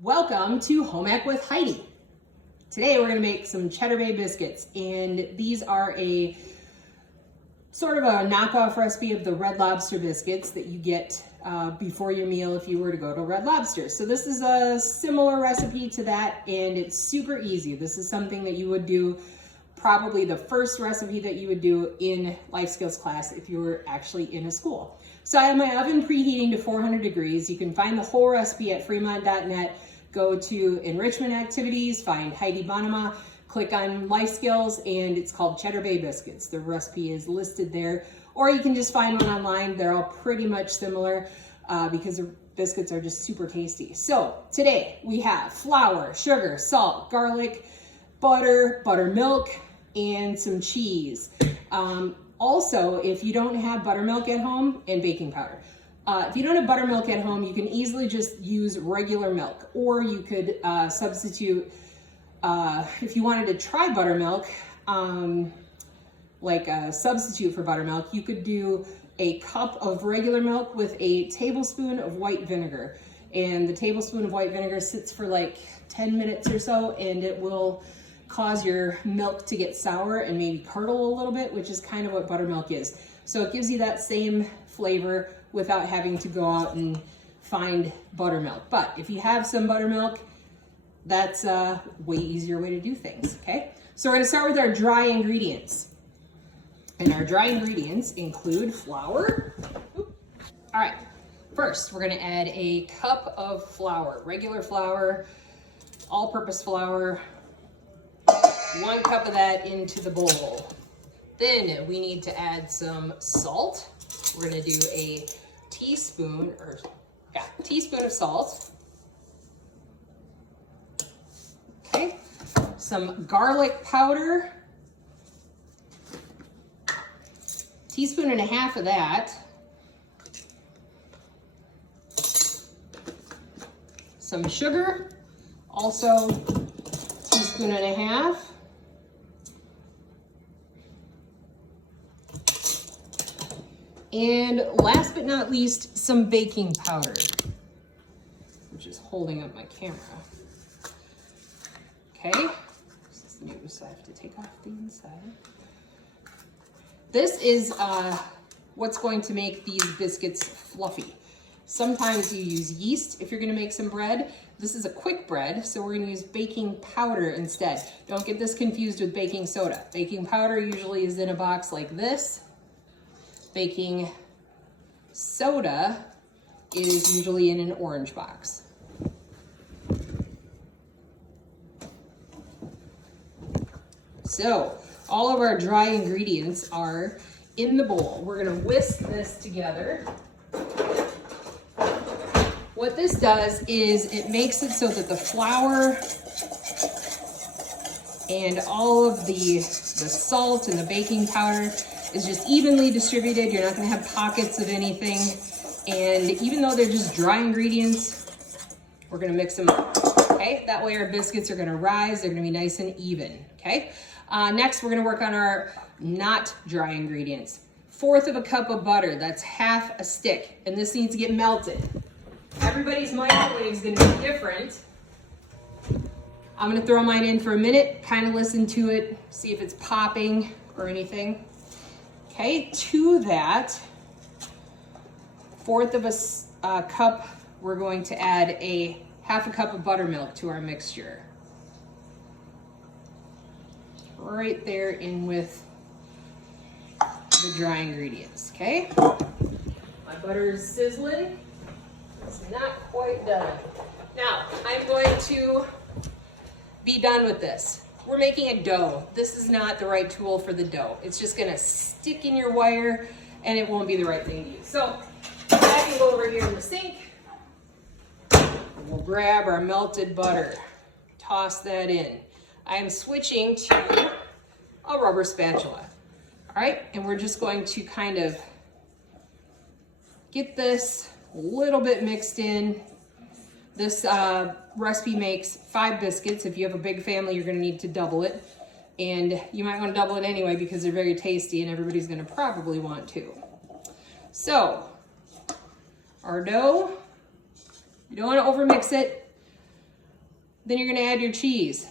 Welcome to Home Ec with Heidi. Today we're going to make some Cheddar Bay Biscuits, and these are a sort of a knockoff recipe of the Red Lobster biscuits that you get before your meal if you were to go to Red Lobster. So this is a similar recipe to that, and it's super easy. This is something that you would do, probably the first recipe that you would do in life skills class if you were actually in a school. So I have my oven preheating to 400 degrees. You can find the whole recipe at fremont.net. Go to enrichment activities, find Heidi, click on life skills, and it's called Cheddar Bay Biscuits. The recipe is listed there, or you can just find one online. They're all pretty much similar because the biscuits are just super tasty. So today we have flour, sugar, salt, garlic, butter, buttermilk, and some cheese. Also, if you don't have buttermilk at home, and baking powder. If you don't have buttermilk at home, you can easily just use regular milk, or you could substitute, if you wanted to try buttermilk, like a substitute for buttermilk, you could do a cup of regular milk with a tablespoon of white vinegar. And the tablespoon of white vinegar sits for like 10 minutes or so, and it will cause your milk to get sour and maybe curdle a little bit, which is kind of what buttermilk is. So it gives you that same flavor without having to go out and find buttermilk. But if you have some buttermilk, that's a way easier way to do things, okay? So we're gonna start with our dry ingredients. And our dry ingredients include flour. All right, first we're gonna add a cup of flour, regular flour, all-purpose flour, 1 cup of that into the bowl. Then we need to add some salt. We're gonna do a teaspoon of salt. Okay, some garlic powder, 1.5 teaspoons of that. Some sugar, also 1.5 teaspoons. And last but not least, some baking powder, which is holding up my camera. Okay, this is new, so I have to take off the inside. This is what's going to make these biscuits fluffy. Sometimes you use yeast if you're gonna make some bread. This is a quick bread, so we're gonna use baking powder instead. Don't get this confused with baking soda. Baking powder usually is in a box like this. Baking soda is usually in an orange box. So all of our dry ingredients are in the bowl. We're gonna whisk this together. What this does is it makes it so that the flour and all of the salt and the baking powder is just evenly distributed. You're not gonna have pockets of anything. And even though they're just dry ingredients, we're gonna mix them up, okay? That way our biscuits are gonna rise, they're gonna be nice and even, okay? Next, we're gonna work on our not dry ingredients. 1/4 cup of butter, that's 1/2 a stick, and this needs to get melted. Everybody's microwave is gonna be different. I'm gonna throw mine in for a minute, kind of listen to it, see if it's popping or anything. Okay, to that 1/4 cup, we're going to add a 1/2 cup of buttermilk to our mixture. Right there in with the dry ingredients, okay? My butter is sizzling. It's not quite done. Now, I'm going to be done with this. We're making a dough. This is not the right tool for the dough. It's just gonna stick in your wire and it won't be the right thing to use. So I can go over here in the sink and we'll grab our melted butter, toss that in. I'm switching to a rubber spatula. All right, and we're just going to kind of get this a little bit mixed in. This recipe makes 5 biscuits. If you have a big family, you're gonna need to double it. And you might wanna double it anyway because they're very tasty and everybody's gonna probably want to. So, our dough, you don't wanna overmix it. Then you're gonna add your cheese.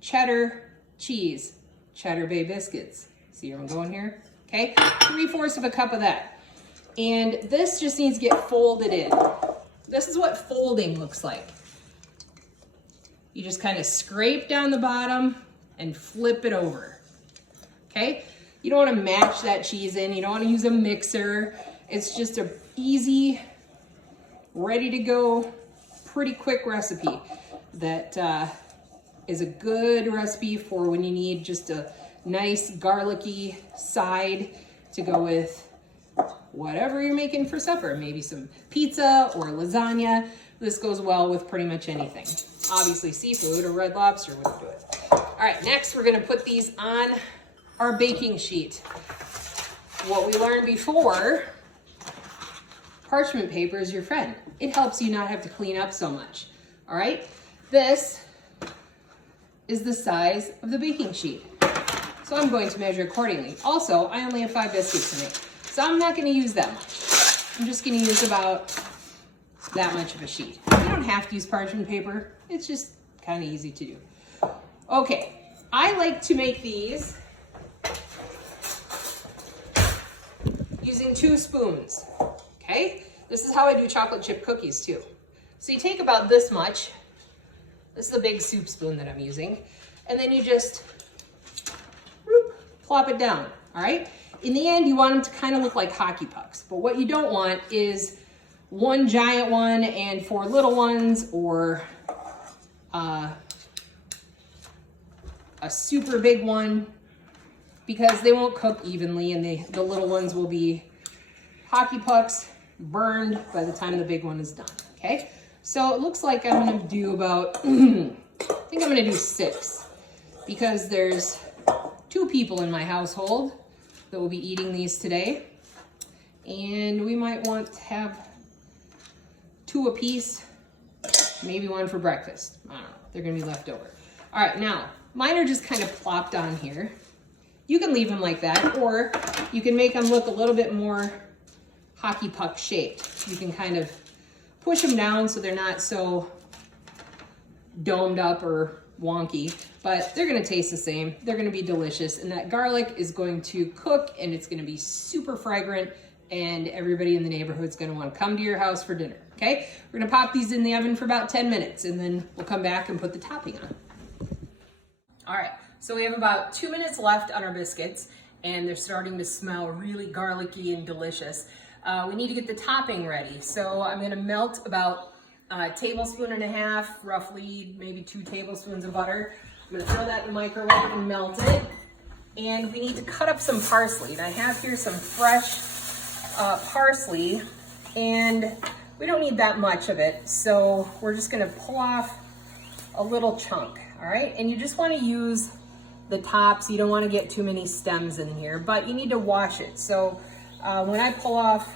Cheddar cheese, Cheddar Bay Biscuits. See where I'm going here? Okay, 3/4 of a cup of that. And this just needs to get folded in. This is what folding looks like. You just kind of scrape down the bottom and flip it over, okay? You don't want to mash that cheese in. You don't want to use a mixer. It's just a easy, ready to go, pretty quick recipe that is a good recipe for when you need just a nice garlicky side to go with whatever you're making for supper. Maybe some pizza or lasagna. This goes well with pretty much anything. Obviously seafood or red lobster wouldn't do it. All right, next we're gonna put these on our baking sheet. What we learned before, parchment paper is your friend. It helps you not have to clean up so much, all right? This is the size of the baking sheet. So I'm going to measure accordingly. Also, I only have 5 biscuits to make, so I'm not gonna use that much. I'm just gonna use about that much of a sheet. You don't have to use parchment paper. It's just kind of easy to do. Okay, I like to make these using 2 spoons, okay? This is how I do chocolate chip cookies too. So you take about this much. This is a big soup spoon that I'm using. And then you just whoop, plop it down, all right? In the end, you want them to kind of look like hockey pucks. But what you don't want is 1 giant one and 4 little ones, or a super big one, because they won't cook evenly, and the little ones will be hockey pucks, burned by the time the big one is done, okay? So it looks like I'm gonna do about, I think I'm gonna do 6, because there's 2 people in my household that will be eating these today, and we might want to have 2 apiece, maybe 1 for breakfast. I don't know, they're gonna be left over. All right, now, mine are just kind of plopped on here. You can leave them like that, or you can make them look a little bit more hockey puck shaped. You can kind of push them down so they're not so domed up or wonky, but they're gonna taste the same. They're gonna be delicious, and that garlic is going to cook, and it's gonna be super fragrant, and everybody in the neighborhood's gonna wanna come to your house for dinner, okay? We're gonna pop these in the oven for about 10 minutes, and then we'll come back and put the topping on. All right, so we have about 2 minutes left on our biscuits, and they're starting to smell really garlicky and delicious. We need to get the topping ready. So I'm gonna melt about a tablespoon and a half, roughly maybe 2 tablespoons of butter. I'm gonna throw that in the microwave and melt it. And we need to cut up some parsley. And I have here some fresh parsley, and we don't need that much of it. So we're just gonna pull off a little chunk, all right? And you just wanna use the tops. You don't wanna get too many stems in here, but you need to wash it. So when I pull off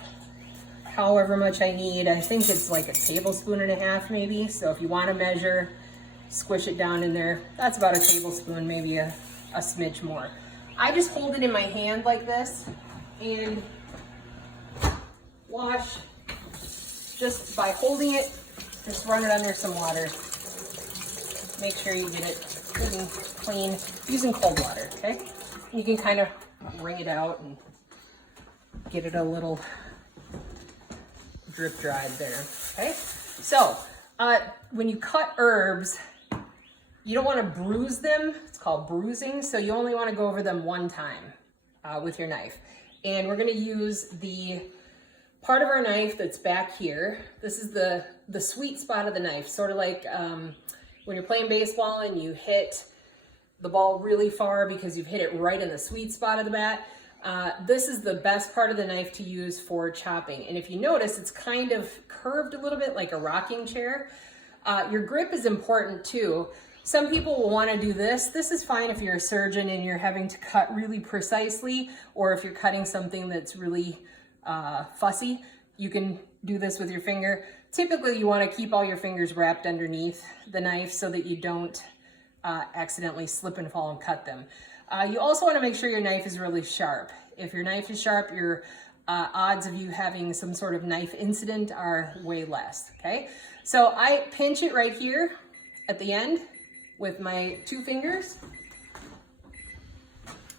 however much I need, I think it's like a tablespoon and a half maybe. So if you wanna measure, squish it down in there. That's about a tablespoon, maybe a smidge more. I just hold it in my hand like this and wash just by holding it. Just run it under some water. Make sure you get it good and clean using cold water, okay? You can kind of wring it out and get it a little drip dried there, okay? So when you cut herbs, you don't want to bruise them. It's called bruising. So you only want to go over them 1 time with your knife. And we're going to use the part of our knife that's back here. This is the sweet spot of the knife, sort of like when you're playing baseball and you hit the ball really far because you've hit it right in the sweet spot of the bat. This is the best part of the knife to use for chopping. And if you notice, it's kind of curved a little bit like a rocking chair. Your grip is important too. Some people will want to do this. This is fine if you're a surgeon and you're having to cut really precisely, or if you're cutting something that's really fussy, you can do this with your finger. Typically, you want to keep all your fingers wrapped underneath the knife so that you don't accidentally slip and fall and cut them. You also want to make sure your knife is really sharp. If your knife is sharp, your odds of you having some sort of knife incident are way less, okay? So I pinch it right here, at the end with my 2 fingers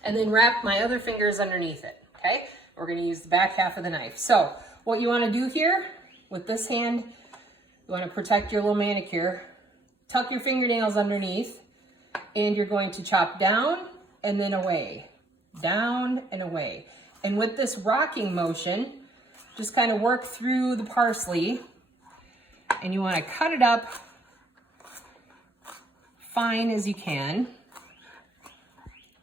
and then wrap my other fingers underneath it, okay? We're gonna use the back half of the knife. So what you wanna do here with this hand, you wanna protect your little manicure, tuck your fingernails underneath, and you're going to chop down and then away, down and away. And with this rocking motion, just kind of work through the parsley, and you wanna cut it up fine as you can.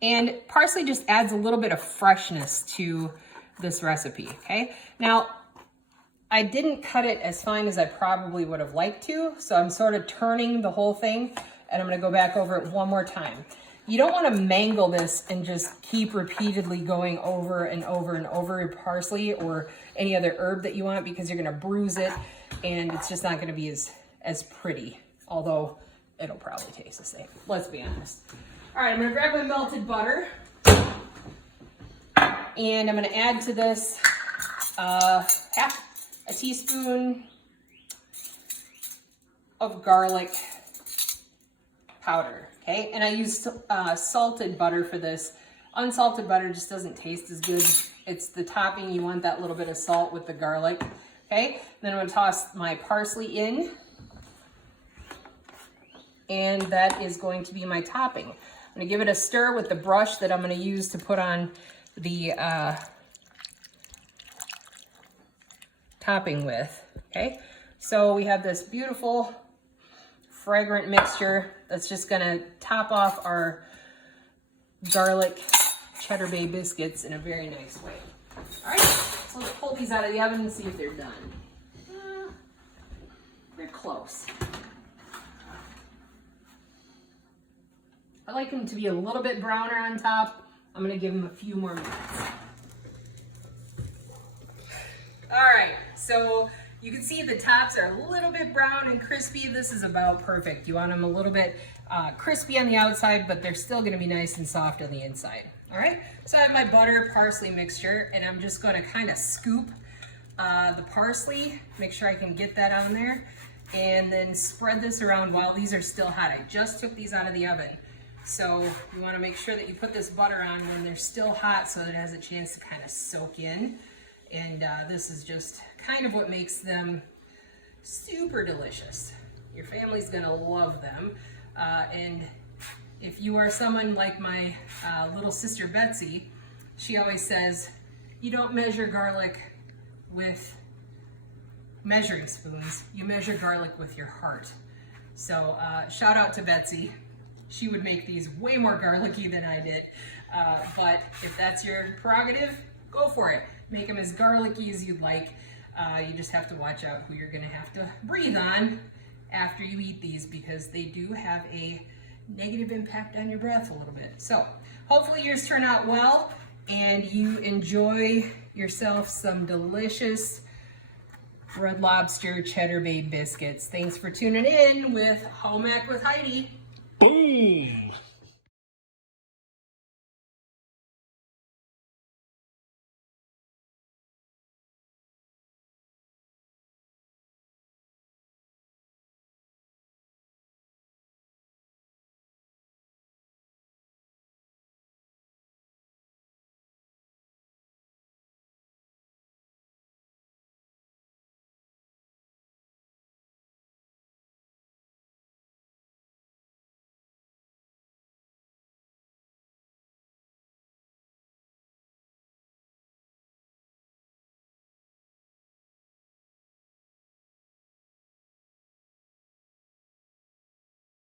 And parsley just adds a little bit of freshness to this recipe, okay? Now, I didn't cut it as fine as I probably would have liked to, so I'm sort of turning the whole thing, and I'm gonna go back over it one more time. You don't wanna mangle this and just keep repeatedly going over and over and over your parsley or any other herb that you want, because you're gonna bruise it and it's just not gonna be as pretty, although it'll probably taste the same, let's be honest. All right, I'm gonna grab my melted butter and I'm gonna add to this half a teaspoon of garlic powder, okay? And I used salted butter for this. Unsalted butter just doesn't taste as good. It's the topping, you want that little bit of salt with the garlic, okay? Then I'm gonna toss my parsley in, and that is going to be my topping. I'm gonna give it a stir with the brush that I'm gonna use to put on the topping with, okay? So we have this beautiful, fragrant mixture that's just gonna top off our garlic Cheddar Bay biscuits in a very nice way. All right, so let's pull these out of the oven and see if they're done. They're close. I like them to be a little bit browner on top. I'm gonna give them a few more minutes. All right, so you can see the tops are a little bit brown and crispy. This is about perfect. You want them a little bit crispy on the outside, but they're still gonna be nice and soft on the inside. All right, so I have my butter parsley mixture, and I'm just gonna kind of scoop the parsley, make sure I can get that on there, and then spread this around while these are still hot. I just took these out of the oven. So you want to make sure that you put this butter on when they're still hot so that it has a chance to kind of soak in. And this is just kind of what makes them super delicious. Your family's gonna love them. And if you are someone like my little sister Betsy, she always says, you don't measure garlic with measuring spoons, you measure garlic with your heart. So shout out to Betsy. She would make these way more garlicky than I did. But if that's your prerogative, go for it. Make them as garlicky as you'd like. You just have to watch out who you're gonna have to breathe on after you eat these, because they do have a negative impact on your breath a little bit. So hopefully yours turn out well and you enjoy yourself some delicious Red Lobster Cheddar Bay biscuits. Thanks for tuning in with Home Ec with Heidi. Boom!